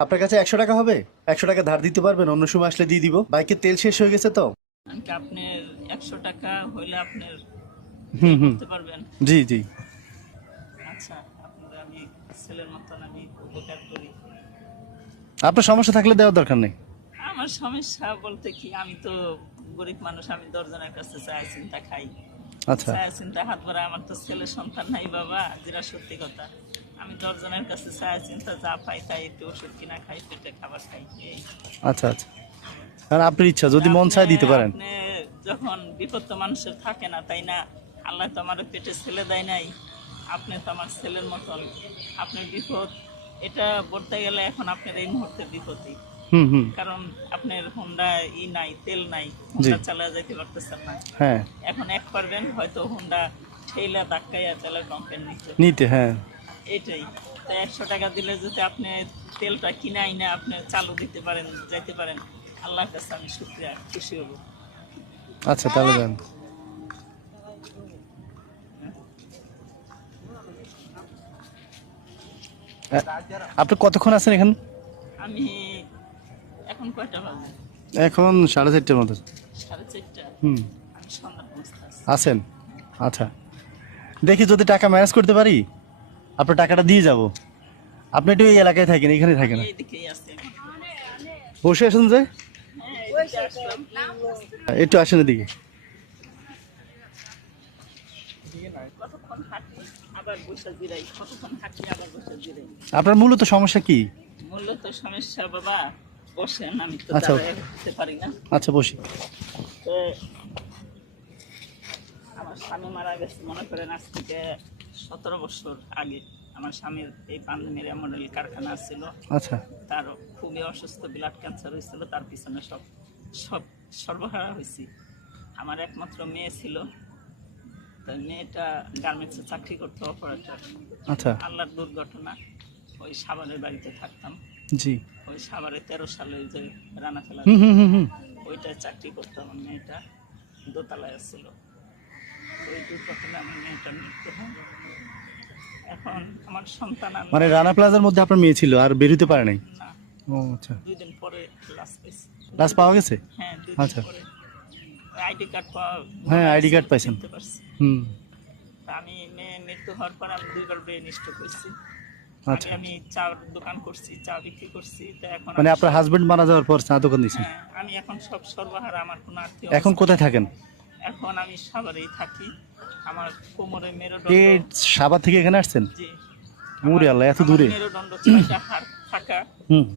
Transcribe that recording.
আপনার কাছে 100 টাকা হবে? 100 টাকা ধার দিতে পারবেন? অন্য সময় আসলে দিয়ে দিব। বাইকের তেল শেষ হয়ে গেছে তো। আপনার 100 টাকা হইলে আপনার হুম হুম করতে পারবেন। জি জি। আচ্ছা, আপনার আমি ছেলের মতন আমি উপকার করি। আপনার সমস্যা থাকলে দেওয়ার দরকার নেই। আমার সমস্যা বলতে কি, আমি তো গরিব মানুষ, আমি দশজনের কাছে চায়া চিন্তা খাই। আচ্ছা চায়া চিন্তা হাত ভরা, আমার তো ছেলে সন্তান নাই বাবা, যেটা সত্যি কথা। আমি দশজনের কাছে চায়া চিন্তা যা পাই তাই একটু ওষুধ কিনা খাই, পেটে খাবার খাই, এই। আচ্ছা আচ্ছা। আর আপনার ইচ্ছা, যদি মন চায় দিতে পারেন। আপনি যখন বিপদ তো মানুষের থাকে না, তাই না? আল্লাহ তো আমার পেটে ছেলে দেয় নাই, আপনি তো আমার ছেলের মতন। আপনার বিপদ এটা বলতে গেলে এখন আপনার এই মুহূর্তে বিপদই। হুম হুম কারণ আপনার হোন্ডা নাই, তেল নাই, জি হোন্ডা চালা যাইতে পারতেছেন না। হ্যাঁ এখন এক পারবেন হয়তো হোন্ডা ঠেলা ধাক্কাইয়া তেলের পাম্পের নিতে, নিতে হ্যাঁ। এটাই। তাই 100 টাকা দিলে যদি আপনি তেলটা কিনে আইনে আপনি চালু দিতে পারেন, যাইতে পারেন, আল্লাহর কাছে আমি শুক্রিয়া, খুশি হব। আচ্ছা তাহলে দেন। আপনি কতক্ষণ আছেন এখানে? আমি এখন কয়টা বাজে? এখন 4:30টার মতো। 4:30। হুম আমি সন্ধ্যা পৌঁছতে আছি। আছেন। আচ্ছা, দেখি যদি টাকা ম্যানেজ করতে পারি আপনার টাকাটা দিয়ে যাব। আপনি একটু এই এলাকায় থাকেন, এখানে থাকেন আমি না? এইদিকেই আছি এখন। বসে আসুন যে, হ্যাঁ, এইদিকে আসলাম। একটু আসেন এদিকে। কতক্ষণ হাঁটি আবার বসে জিরাই, কতক্ষণ হাঁটি আবার বসে জিরাই। আপনার মূলত সমস্যা কি? মূলত সমস্যা বাবা, বসেন, আমি তো আচ্ছা দাঁড়ায় উঠতে পারি না। আচ্ছা বসি। তো আমার স্বামী মারা গেছে মনে করেন আজ থেকে 17 বছর আগে। আমার স্বামীর এই পাঞ্জাবের মডেল কারখানা ছিল। আচ্ছা তার খুবই অসুস্থ, ব্লাড ক্যান্সার হয়েছিল, তার পিছনে সব সব সর্বহারা হয়েছি। আমার একমাত্র মেয়ে ছিল, তাই মেয়েটা গার্মেন্টসে চাকরি করতো, অপারেটর। আচ্ছা আল্লাহর দুর্ঘটনা, ওই সাভারের বাড়িতে থাকতাম। জি ওই সাভারে 13 সালে ওই যে রানা ফেলা, হুম হুম হুম হুম ওইটায় চাকরি করতো। আমার মেয়েটা দোতলায় ছিল, ওই দুর্ঘটনায় আমার মেয়েটার মৃত্যু হয়। এখন আমার সন্তান আমি মানে রানা প্লাজার মধ্যে আপনার মেয়ে ছিল আর বেরোতে পারে নাই? না, ও আচ্ছা, 2 দিন পরে লাশ পেয়েছি। লাশ পাওয়া গেছে? হ্যাঁ, 2 দিন আচ্ছা পরে আইডি কার্ড পাওয়া, হ্যাঁ আইডি কার্ড পাইছেন। চিনতে পারছি। হুম তা আমি মেয়ে মৃত্যু হওয়ার পর আমি 2বার ব্রেন স্ট্রোক হয়েছি। আচ্ছা, আগে আমি চার দোকান করছি, চা বিক্রি করছি, তো এখন মানে আমি আপনার হাজবেন্ড মারা যাওয়ার পর চা দোকান দিয়েছেন? হ্যাঁ, আমি এখন সব সর্বহারা, আমার কোনো আত্মীয় এখন অবস্থা কোথায় নেই। থাকেন? এখন আমি সাভারেই থাকি। আমার কোমরে এই মেরুদণ্ড, সাভার থেকে এখানে আসছেন? জি, মুরে আল্লাহ, এত দূরে? মেরুদণ্ড 6টা হাড় থাকা, হুম